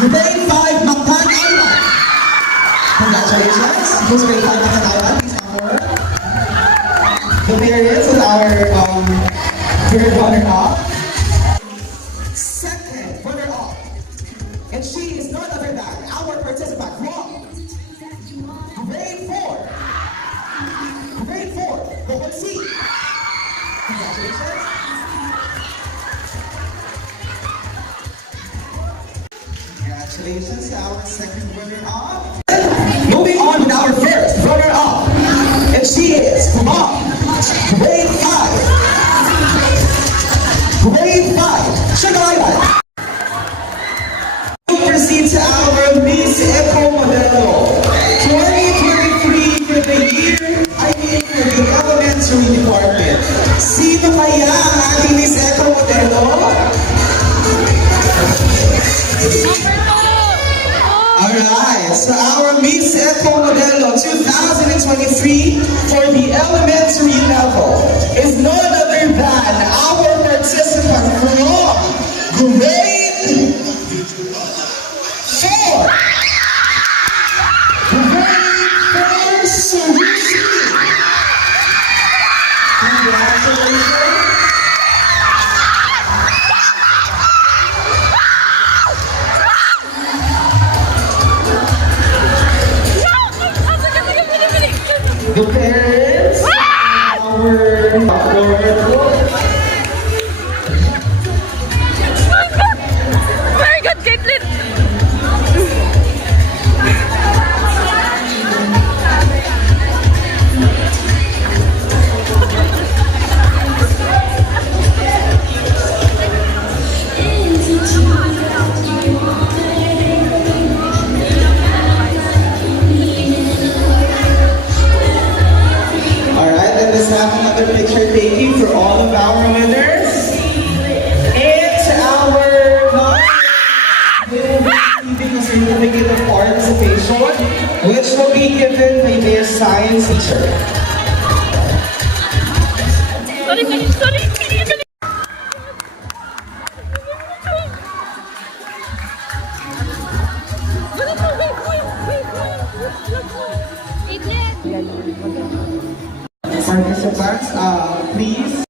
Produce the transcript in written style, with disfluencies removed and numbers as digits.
Grade 5, Mactan Ayman. Congratulations. Who's grade 5, Mactan Ayman? Please come forward. The parents with our third runner-up. Second runner-up. And she is none other than our participant from grade 4. Grade 4, Bohol C. Congratulations. Congratulations to our second runner-up. Moving on with our first runner-up. And she is from grade 5. Grade 5, Sugar Island. We'll proceed to our Miss Eco Modelo 2023 for the year, for the elementary department. Sino kaya ang ating Miss Eco Modelo? Alright, so our Miss Eco Modelo 2023 for the elementary level is none other than our participant from grade 4. Grade 4 Sushi. Congratulations. The parents, Very good, Caitlin! Another picture taking for all of our winners. And our mom will be receiving a certificate of participation, which will be given by their science teacher. Sorry. Participants, please